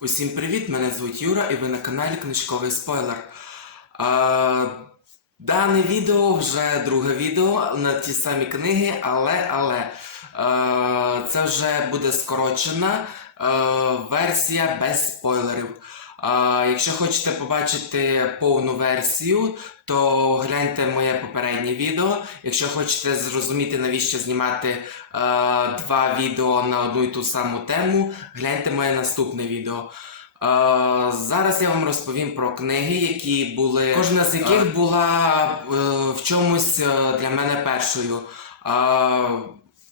Усім привіт! Мене звуть Юра і ви на каналі Книжковий Спойлер. А, дане відео вже друге відео на ті самі книги, але але а, це вже буде скорочена а, версія без спойлерів. А, якщо хочете побачити повну версію, то гляньте моє попереднє відео. Якщо хочете зрозуміти, навіщо знімати е, два відео на одну і ту саму тему, гляньте моє наступне відео. Е, зараз я вам розповім про книги, які були. Кожна з яких була е, в чомусь е, для мене першою. Е,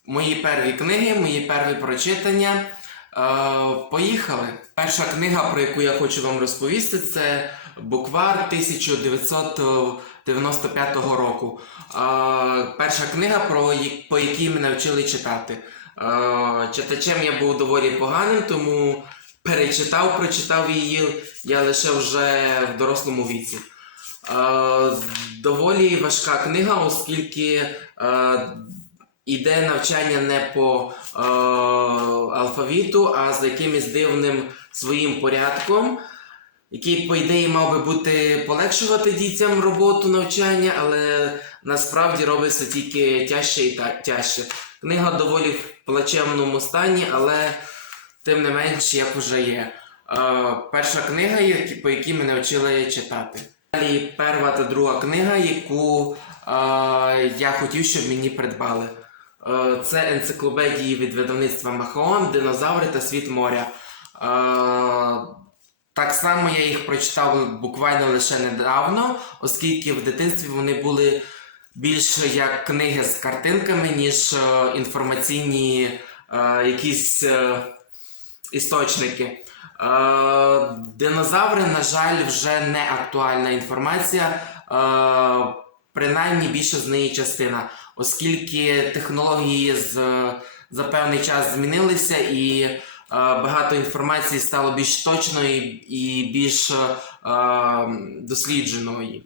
мої перві книги, мої перві прочитання. Е, поїхали. Перша книга, про яку я хочу вам розповісти, це Буквар 1995 року. Е, перша книга, про, по якій мене вчили читати. Е, читачем я був доволі поганим, тому перечитав, прочитав її я лише вже в дорослому віці. Доволі важка книга, оскільки іде навчання не по е, алфавіту, а з якимось дивним своїм порядком, який, по ідеї, мав би бути полегшувати дітям роботу навчання, але насправді робиться тільки тяжче і та- тяжче. Книга доволі в плачевному стані, але тим не менш, як вже є. Е, перша книга, по якій мене вчили читати. Далі перша та друга книга, яку е, я хотів, щоб мені придбали. Е, Це енциклопедії від видавництва Махаон, Динозаври та Світ моря. Е, Так само я їх прочитав буквально лише недавно, оскільки в дитинстві вони були більше як книги з картинками, ніж е, інформаційні якісь істочники. Динозаври, на жаль, вже не актуальна інформація, принаймні більша з неї частина, оскільки технології з, за певний час змінилися і е, багато інформації стало більш точною і більш е, дослідженою.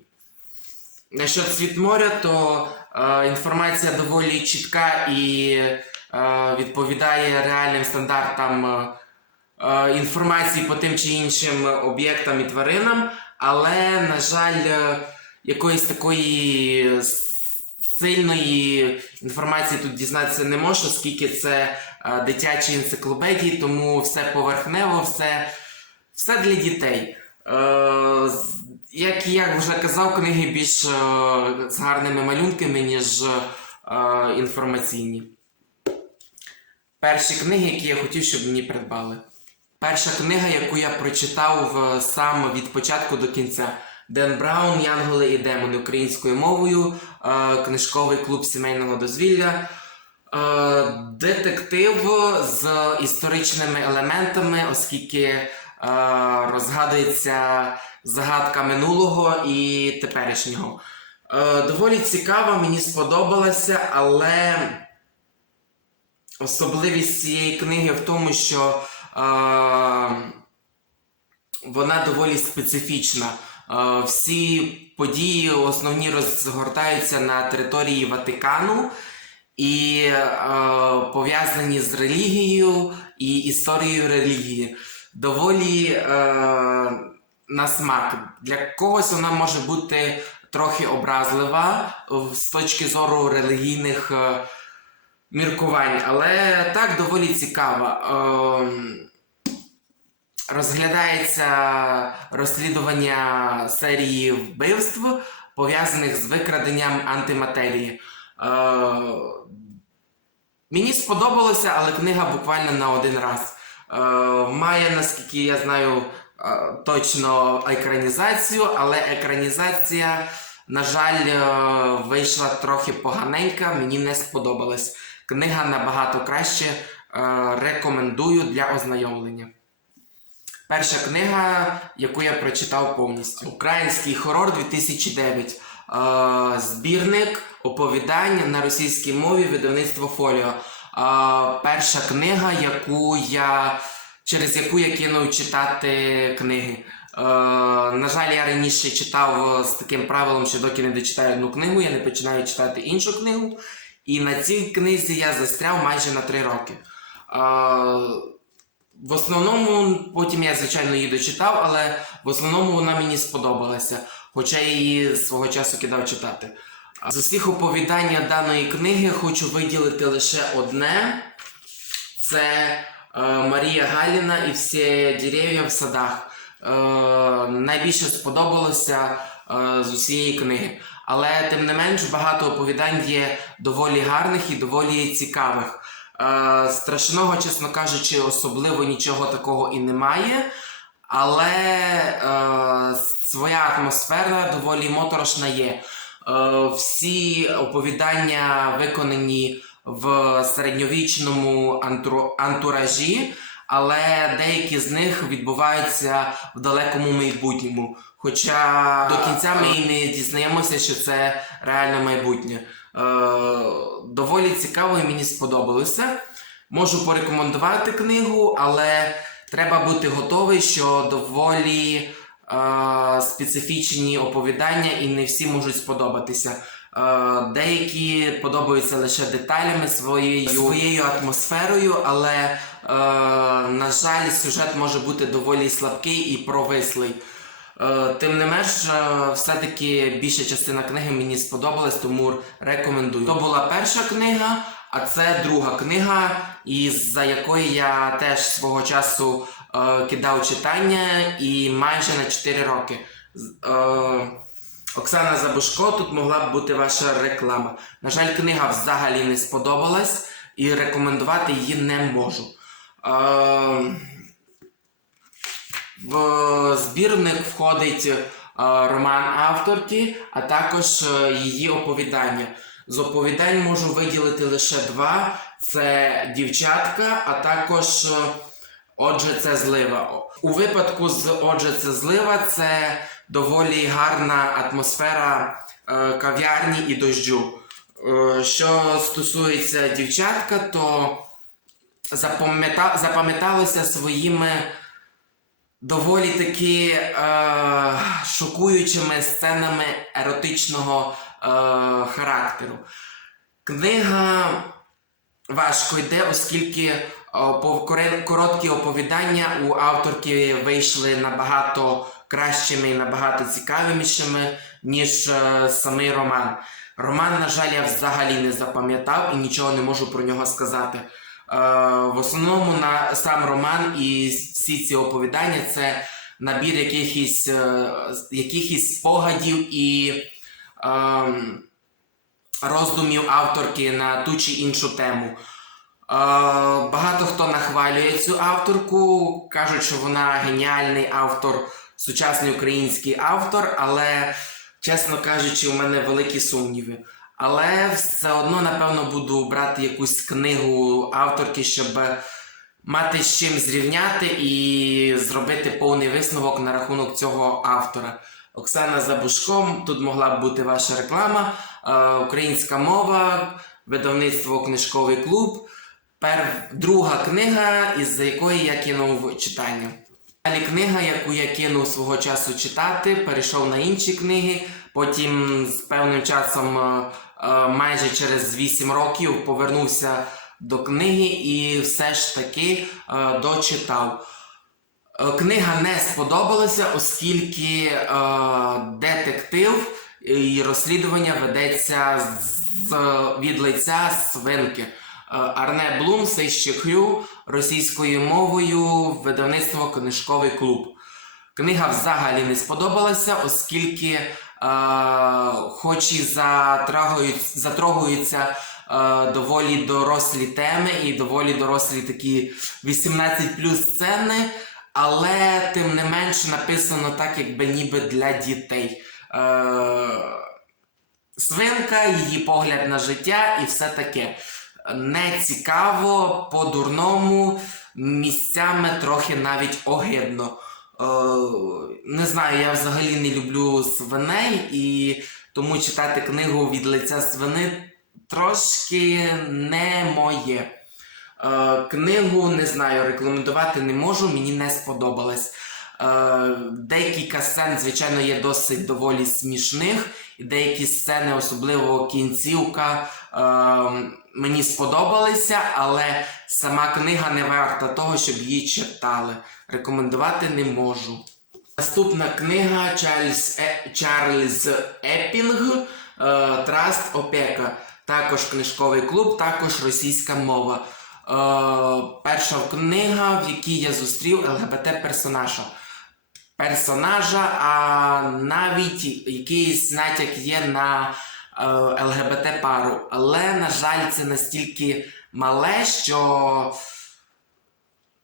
Насчет світ моря, то е, інформація доволі чітка і е, відповідає реальним стандартам е, е, інформації по тим чи іншим об'єктам і тваринам, але, на жаль, е, якоїсь такої сильної інформації тут дізнатися не можу, оскільки це е, дитячі енциклопедії, тому все поверхнево, все, все для дітей. Е, як я вже казав, книги більш е, з гарними малюнками, ніж інформаційні. Перші книги, які я хотів, щоб мені придбали. Перша книга, яку я прочитав сам від початку до кінця. Ден Браун, Янголи і демони українською мовою, е, книжковий клуб сімейного дозвілля. Е, детектив з історичними елементами, оскільки е, розгадується загадка минулого і теперішнього. Доволі цікава, мені сподобалася, але особливість цієї книги в тому, що вона доволі специфічна. Е, всі події основні розгортаються на території Ватикану і е, пов'язані з релігією і історією релігії. Доволі е, на смак. Для когось вона може бути трохи образлива з точки зору релігійних міркувань, але так доволі цікава. Розглядається розслідування серії вбивств, пов'язаних з викраденням антиматерії. Е, мені сподобалося, але книга буквально на один раз. Е, має, наскільки я знаю, е, точно екранізацію, але екранізація, на жаль, вийшла трохи поганенька, мені не сподобалась. Книга набагато краще. Рекомендую для ознайомлення. Перша книга, яку я прочитав повністю. Український хорор 2009. Е, збірник оповідань на російській мові видавництво Фоліо. Е, перша книга, яку я, через яку я кинув читати книги. Е, на жаль, я раніше читав з таким правилом, що доки не дочитаю одну книгу, я не починаю читати іншу книгу. І на цій книзі я застряв майже на три роки. В основному, потім я, звичайно, її дочитав, але в основному вона мені сподобалася, хоча я її свого часу кидав читати. З усіх оповідання даної книги хочу виділити лише одне: це е, Марія Галіна і всі дерев'я в садах. Е, найбільше сподобалося е, з усієї книги. Але тим не менш багато оповідань є доволі гарних і доволі цікавих. Е, страшного, чесно кажучи, особливо нічого такого і немає. Але е, своя атмосфера доволі моторошна є. Е, всі оповідання виконані в середньовічному антуру- антуражі, але деякі з них відбуваються в далекому майбутньому. Хоча до кінця ми і не дізнаємося, що це реальне майбутнє. Е, доволі цікаво і мені сподобалося. Можу порекомендувати книгу, але треба бути готовий, що доволі е, специфічні оповідання і не всі можуть сподобатися. Е, деякі подобаються лише деталями своєю, своєю атмосферою, але, е, на жаль, сюжет може бути доволі слабкий і провислий. Е, Тим не менш, е, все-таки більша частина книги мені сподобалась, тому рекомендую. То була перша книга, а це друга книга, і за якої я теж свого часу е, кидав читання і майже на 4 роки. Е, Оксана Забушко, тут могла б бути ваша реклама. На жаль, книга взагалі не сподобалась і рекомендувати її не можу. Е, в збірник входить е, роман авторки, а також е, її оповідання. З оповідань можу виділити лише два: це дівчатка, а також е, Отже, це злива. У випадку з Отже, це злива це доволі гарна атмосфера кав'ярні і дощу. Що стосується дівчатка, то запам'яталося своїми доволі таки е, шокуючими сценами еротичного е, характеру. Книга важко йде, оскільки е, короткі оповідання у авторки вийшли набагато кращими і набагато цікавішими, ніж е, самий роман. Роман, на жаль, я взагалі не запам'ятав і нічого не можу про нього сказати. Е, в основному на сам роман і всі ці оповідання це набір якихось, е, якихось спогадів і ем, роздумів авторки на ту чи іншу тему. Е, багато хто нахвалює цю авторку, кажуть, що вона геніальний автор, сучасний український автор, але, чесно кажучи, у мене великі сумніви. Але все одно, напевно, буду брати якусь книгу авторки, щоб мати з чим зрівняти і зробити повний висновок на рахунок цього автора. Оксана Забушко, тут могла б бути ваша реклама, е, українська мова, видавництво Книжковий клуб. Пер... Друга книга, із якої я кинув читання. Далі книга, яку я кинув свого часу читати, перейшов на інші книги. Потім з певним часом, е, майже через 8 років, повернувся до книги і все ж таки е, дочитав. Е, Книга не сподобалася, оскільки е, детектив і розслідування ведеться з, від лиця свинки. Е, Арне Блум, Сейщиклю російською мовою, видавництво Книжковий клуб. Книга взагалі не сподобалася, оскільки, е, хоч і затрагують, затрагуються е, доволі дорослі теми і доволі дорослі такі 18 плюс сцени, але тим не менш написано так, якби ніби для дітей. Е, свинка, її погляд на життя і все таке. Не цікаво, по-дурному, місцями трохи навіть огидно. Е, не знаю, я взагалі не люблю свиней, і тому читати книгу від лиця свини трошки не моє. Е, книгу не знаю, рекомендувати не можу, мені не сподобалось. Е, Декілька сцен, звичайно, є досить доволі смішних, деякі сцени, особливо кінцівка, е, мені сподобалися, але сама книга не варта того, щоб її читали. Рекомендувати не можу. Наступна книга Чарльз, е, Чарльз Еппінг е, Траст Опека. Також книжковий клуб, також російська мова. Е, перша книга, в якій я зустрів ЛГБТ-персонажа. Персонажа, а навіть якийсь натяк є на е, ЛГБТ-пару. Але, на жаль, це настільки мале, що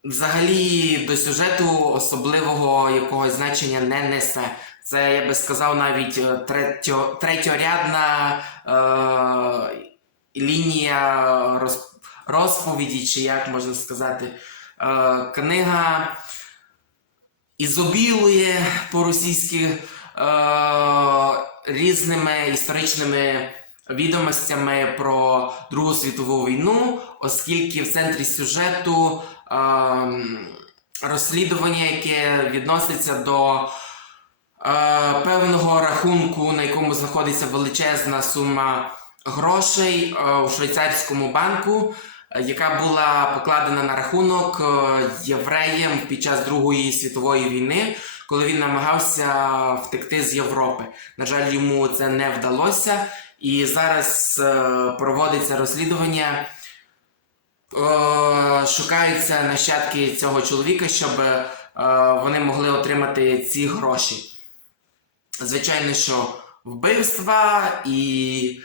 взагалі до сюжету особливого якогось значення не несе. Це, я би сказав, навіть е, третьо, третьорядна е, лінія розповіді, чи як можна сказати. Е, книга ізобілує по-російськи е, різними історичними відомостями про Другу світову війну, оскільки в центрі сюжету е, розслідування, яке відноситься до е, певного рахунку, на якому знаходиться величезна сума грошей е, у швейцарському банку, яка була покладена на рахунок е, євреям під час Другої світової війни, коли він намагався втекти з Європи. На жаль, йому це не вдалося, і зараз е, проводиться розслідування. Е, Шукаються нащадки цього чоловіка, щоб е, вони могли отримати ці гроші. Звичайно, що вбивства і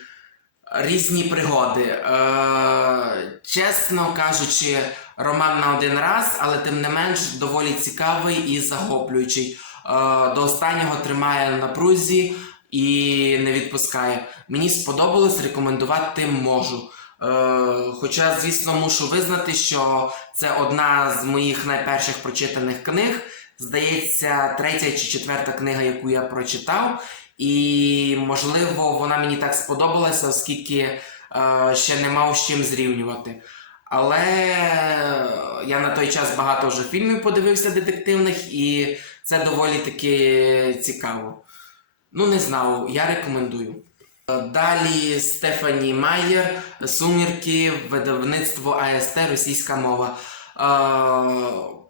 різні пригоди. Е, чесно кажучи, роман на один раз, але тим не менш доволі цікавий і захоплюючий. Е, до останнього тримає на напрузі і не відпускає. Мені сподобалось, рекомендувати можу. Е, хоча, звісно, мушу визнати, що це одна з моїх найперших прочитаних книг. Здається, третя чи четверта книга, яку я прочитав. І, можливо, вона мені так сподобалася, оскільки е, ще не мав з чим зрівнювати. Але я на той час багато вже фільмів подивився детективних, і це доволі таки цікаво. Ну, не знаю, я рекомендую. Е, Далі Стефані Майєр, Сумірки, видавництво АСТ, російська мова. Е,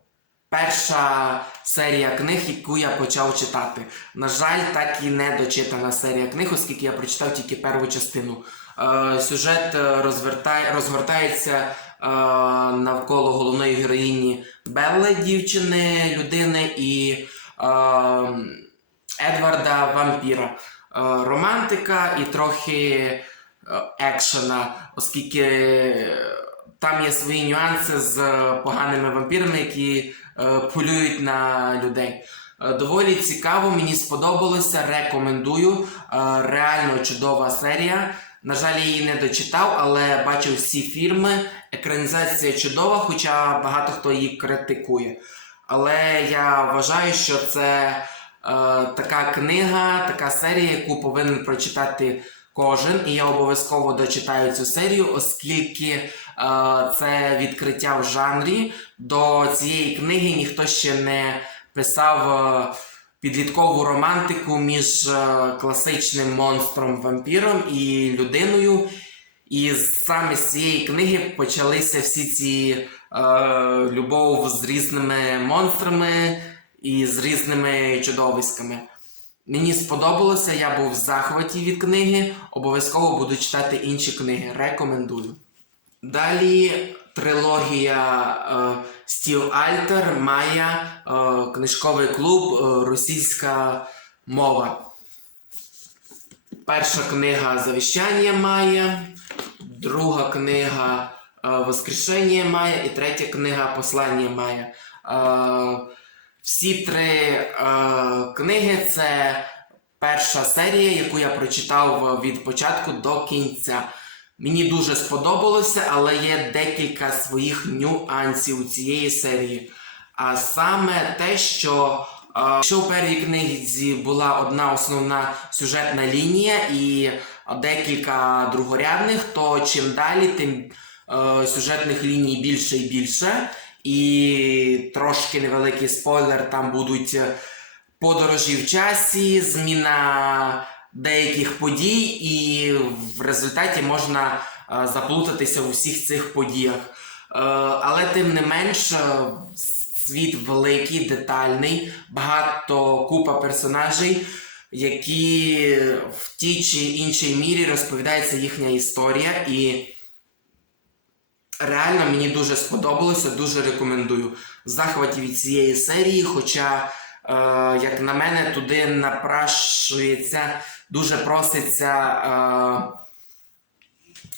перша серія книг, яку я почав читати. На жаль, так і не дочитана серія книг, оскільки я прочитав тільки першу частину. Е, сюжет е, розвертає, розгортається е, навколо головної героїні Белли, дівчини, людини і е, Едварда Вампіра. Е, романтика і трохи е, екшена, оскільки там є свої нюанси з поганими вампірами, які е, полюють на людей. Е, Доволі цікаво, мені сподобалося, рекомендую. Е, Реально чудова серія. На жаль, її не дочитав, але бачив всі фільми. Екранізація чудова, хоча багато хто її критикує. Але я вважаю, що це е, така книга, така серія, яку повинен прочитати кожен. І я обов'язково дочитаю цю серію, оскільки е, це відкриття в жанрі. До цієї книги ніхто ще не писав е, підліткову романтику між е, класичним монстром вампіром і людиною. І саме з цієї книги почалися всі ці е, любов з різними монстрами і з різними чудовиськами. Мені сподобалося, я був в захваті від книги. Обов'язково буду читати інші книги. Рекомендую. Далі трилогія е, Стіл Альтер, Майя, е, книжковий клуб, е, російська мова. Перша книга Завіщання Майя, друга книга Воскрешення Майя і третя книга Послання. Е, всі три книги це перша серія, яку я прочитав від початку до кінця. Мені дуже сподобалося, але є декілька своїх нюансів у цієї серії. А саме те, що е, якщо у першій книзі була одна основна сюжетна лінія і декілька другорядних, то чим далі, тим е, сюжетних ліній більше і більше. І трошки невеликий спойлер, там будуть е, подорожі в часі, зміна деяких подій, і в результаті можна е, заплутатися в усіх цих подіях. Е, але тим не менш, е, світ великий, детальний, багато купа персонажей, які в тій чи іншій мірі розповідається їхня історія. І реально мені дуже сподобалося, дуже рекомендую. Захваті від цієї серії, хоча, як на мене, туди напрашується, дуже проситься. Е,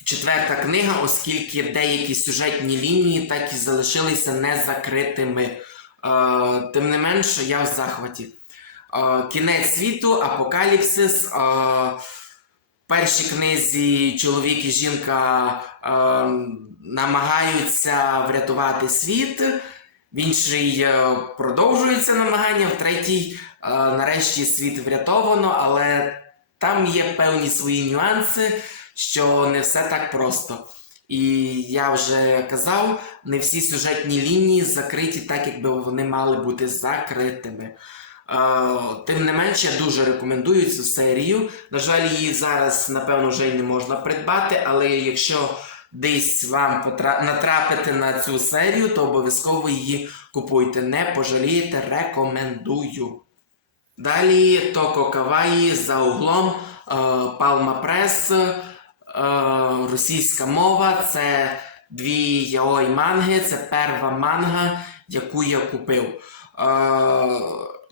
Четверта книга, оскільки деякі сюжетні лінії так і залишилися незакритими. Е, тим не менше, я в захваті. Е, кінець світу, апокаліпсис. Е, в першій книзі чоловік і жінка е, намагаються врятувати світ, в іншій е, продовжується намагання, в третій е, нарешті світ врятовано, але там є певні свої нюанси, що не все так просто. І я вже казав, не всі сюжетні лінії закриті так, якби вони мали бути закритими. Е, тим не менше, я дуже рекомендую цю серію. На жаль, її зараз, напевно, вже й не можна придбати, але якщо десь вам натрапити на цю серію, то обов'язково її купуйте. Не пожалієте, рекомендую. Далі Токо Каваї за углом, е, Палма Прес, е, російська мова. Це дві яой манги, це перша манга, яку я купив. Е,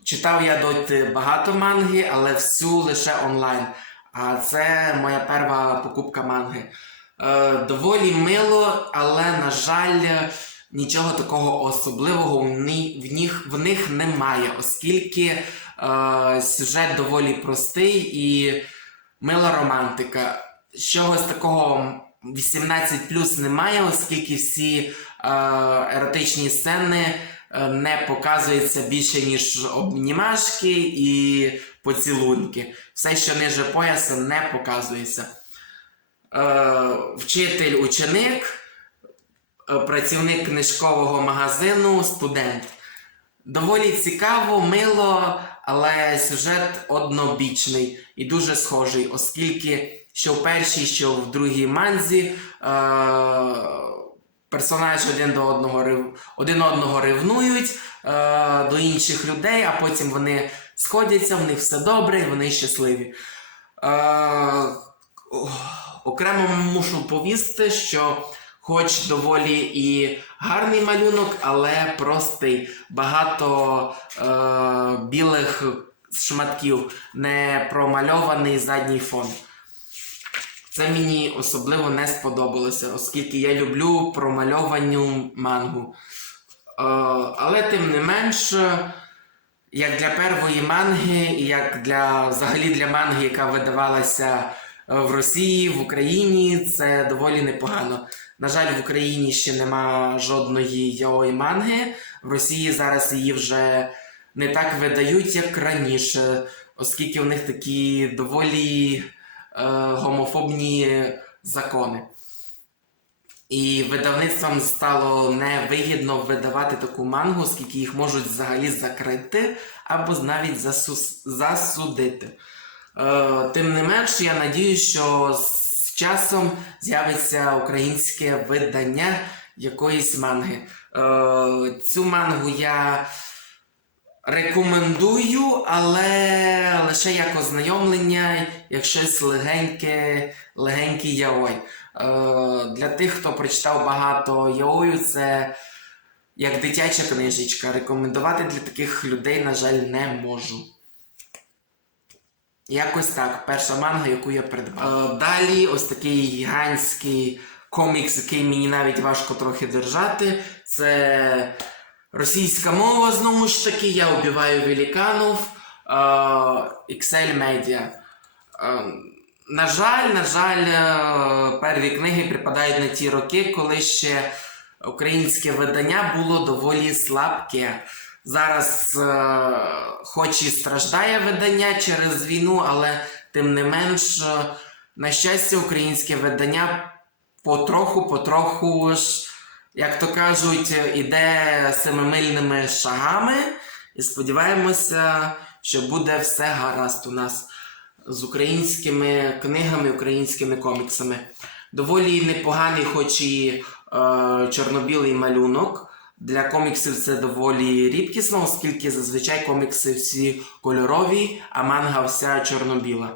читав я доти багато манги, але всю лише онлайн. А це моя перша покупка манги. Е, доволі мило, але, на жаль, нічого такого особливого в, них, в них немає, оскільки е, сюжет доволі простий і мила романтика. Чогось такого 18 плюс немає, оскільки всі е, еротичні сцени е, не показуються більше, ніж обнімашки і поцілунки. Все, що ниже пояса, не показується. Е, вчитель, ученик, е, працівник книжкового магазину, студент. Доволі цікаво, мило, але сюжет однобічний і дуже схожий, оскільки що в першій, що в другій манзі е- персонажі один до одного рев... один одного ревнують е- до інших людей, а потім вони сходяться, в них все добре і вони щасливі. Е- Окремо мушу повісти, що хоч доволі і гарний малюнок, але простий, багато е, білих шматків, не промальований задній фон. Це мені особливо не сподобалося, оскільки я люблю промальовану мангу. Е, але тим не менш, як для первої манги, як для взагалі для манги, яка видавалася в Росії, в Україні це доволі непогано. На жаль, в Україні ще нема жодної яої манги. В Росії зараз її вже не так видають, як раніше, оскільки в них такі доволі е, гомофобні закони. І видавництвам стало невигідно видавати таку мангу, оскільки їх можуть взагалі закрити або навіть засу- засудити. Е, Тим не менш, я надіюсь, що з часом з'явиться українське видання якоїсь манги. Е, Цю мангу я рекомендую, але лише як ознайомлення, як щось легеньке, легенький яой. Е, Для тих, хто прочитав багато яою, це як дитяча книжечка. Рекомендувати для таких людей, на жаль, не можу. Якось так, перша манга, яку я придбав. Е, далі ось такий гігантський комікс, який мені навіть важко трохи держати. Це російська мова, знову ж таки, я убиваю великанов е, XL Media. Е, на жаль, на жаль, е, перві книги припадають на ті роки, коли ще українське видання було доволі слабке. Зараз, е, хоч і страждає видання через війну, але тим не менш, е, на щастя, українське видання потроху-потроху ж, як то кажуть, іде семимильними шагами. І сподіваємося, що буде все гаразд у нас з українськими книгами, українськими коміксами. Доволі непоганий, хоч і е, чорно-білий малюнок. Для коміксів це доволі рідкісно, оскільки зазвичай комікси всі кольорові, а манга вся чорно-біла.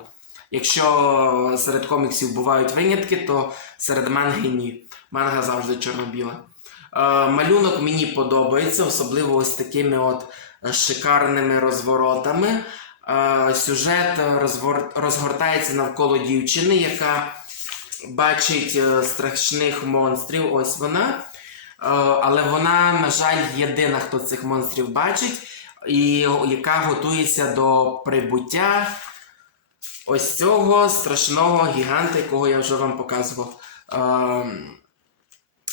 Якщо серед коміксів бувають винятки, то серед манги ні. Манга завжди чорно-біла. Е, малюнок мені подобається, особливо ось такими от шикарними розворотами. Е, сюжет розвор- розгортається навколо дівчини, яка бачить е, страшних монстрів. Ось вона. Е, але вона, на жаль, єдина, хто цих монстрів бачить, і яка готується до прибуття ось цього страшного гіганта, якого я вже вам показував. Ем,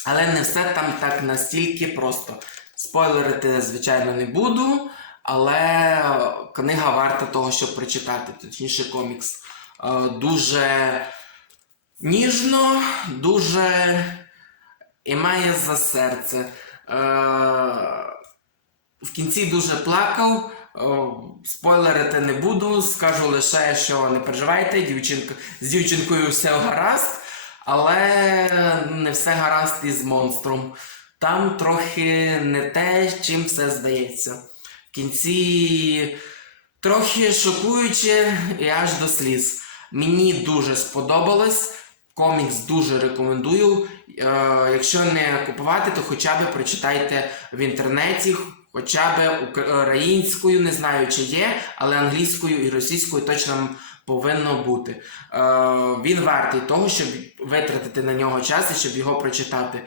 але не все там так настільки просто. Спойлерити, звичайно, не буду, але е, книга варта того, щоб прочитати, точніше комікс. Е, Дуже ніжно, дуже і має за серце. Е, В кінці дуже плакав. Спойлерити не буду, скажу лише, що не переживайте, дівчинка, з дівчинкою все гаразд, але не все гаразд із монстром. Там трохи не те, чим все здається. В кінці трохи шокуюче і аж до сліз. Мені дуже сподобалось. Комікс дуже рекомендую. Е, якщо не купувати, то хоча б прочитайте в інтернеті, хоча б українською, не знаю чи є, але англійською і російською точно повинно бути. Е, він вартий того, щоб витратити на нього час і щоб його прочитати.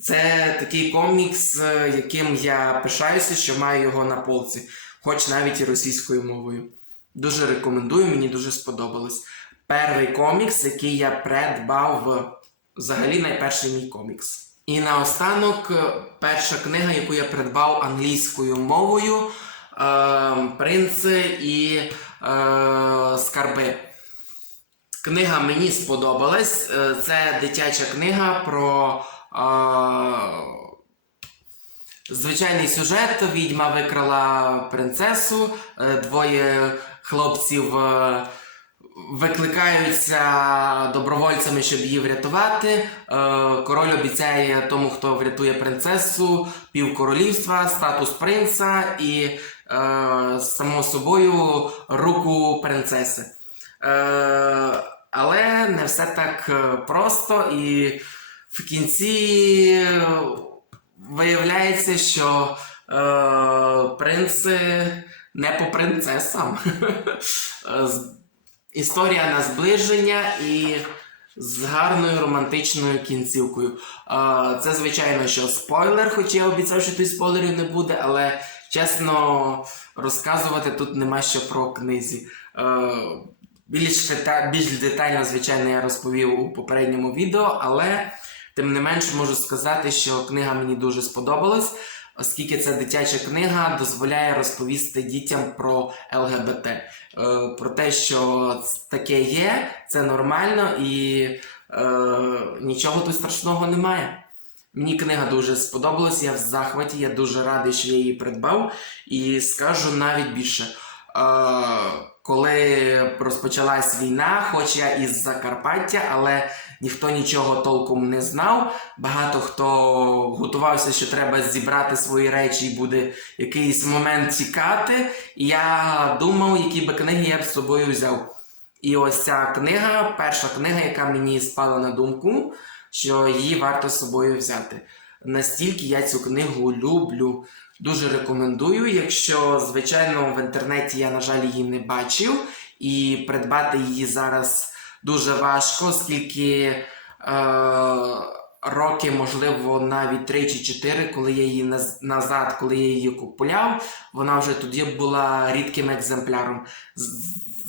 Це такий комікс, е, яким я пишаюся, що маю його на полці, хоч навіть і російською мовою. Дуже рекомендую, мені дуже сподобалось. Перший комікс, який я придбав взагалі найперший мій комікс. І наостанок, е, перша книга, яку я придбав англійською мовою е, Принци і е, Скарби. Книга мені сподобалась. Це дитяча книга про звичайний сюжет. Відьма викрала принцесу, двоє хлопців. Викликаються добровольцями, щоб її врятувати. Е, Король обіцяє тому, хто врятує принцесу, півкоролівства, статус принца і, е, само собою, руку принцеси. Е, але не все так просто, і в кінці виявляється, що принци не по принцесам. Історія на зближення і з гарною романтичною кінцівкою. Це, звичайно, що спойлер, хоч я обіцяв, що тут спойлерів не буде, але чесно розказувати тут нема що про книзі. Більш, більш детально, звичайно, я розповів у попередньому відео, але тим не менш можу сказати, що книга мені дуже сподобалась, оскільки це дитяча книга дозволяє розповісти дітям про ЛГБТ. Е, про те, що таке є, це нормально і е, нічого тут страшного немає. Мені книга дуже сподобалась, я в захваті, я дуже радий, що я її придбав. І скажу навіть більше. Е, коли розпочалась війна, хоч я із Закарпаття, але ніхто нічого толком не знав. Багато хто готувався, що треба зібрати свої речі і буде якийсь момент тікати. І я думав, які би книги я б з собою взяв. І ось ця книга, перша книга, яка мені спала на думку, що її варто з собою взяти. Настільки я цю книгу люблю. Дуже рекомендую. Якщо, звичайно, в інтернеті я, на жаль, її не бачив, і придбати її зараз дуже важко, оскільки е, роки, можливо, навіть 3 чи 4, коли я її наз- назад, коли я її купував, вона вже тоді була рідким екземпляром.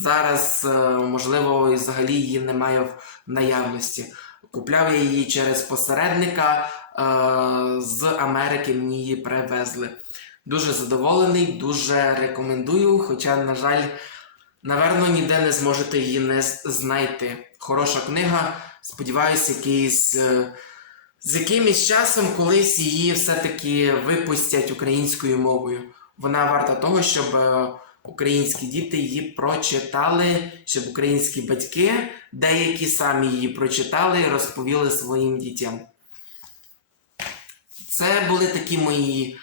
Зараз, е, можливо, взагалі її немає в наявності. Купляв я її через посередника е, з Америки мені її привезли. Дуже задоволений, дуже рекомендую, хоча, на жаль, наверно, ніде не зможете її не знайти. Хороша книга. Сподіваюся, якийсь. е, з якимось часом колись її все-таки випустять українською мовою. Вона варта того, щоб е, українські діти її прочитали, щоб українські батьки, деякі самі її прочитали і розповіли своїм дітям. Це були такі мої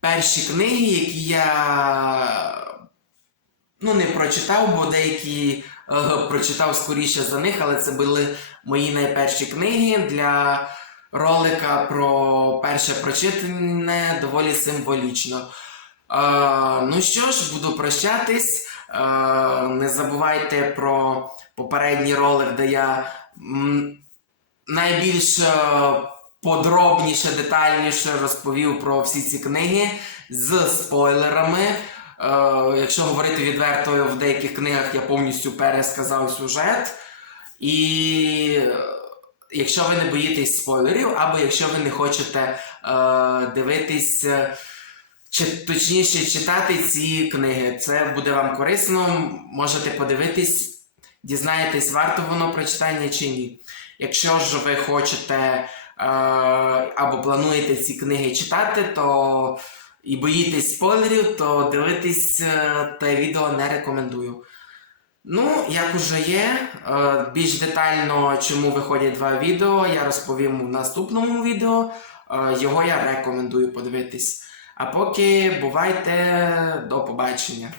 перші книги, які я ну, не прочитав, бо деякі е, прочитав скоріше за них, але це були мої найперші книги для ролика про перше прочитане доволі символічно. Е, ну що ж, буду прощатись. Е, не забувайте про попередній ролик, де я найбільш е, подробніше, детальніше розповів про всі ці книги з спойлерами. Е, якщо говорити відверто, в деяких книгах я повністю пересказав сюжет. І е, якщо ви не боїтесь спойлерів, або якщо ви не хочете е, дивитись, е, чи точніше читати ці книги, це буде вам корисно. Можете подивитись, дізнаєтесь, варто воно прочитання чи ні. Якщо ж ви хочете е, або плануєте ці книги читати, то і боїтесь спойлерів, то дивитись е, те відео не рекомендую. Ну, як уже є, е, більш детально, чому виходять два відео, я розповім в наступному відео. Е, Його я рекомендую подивитись. А поки бувайте, до побачення.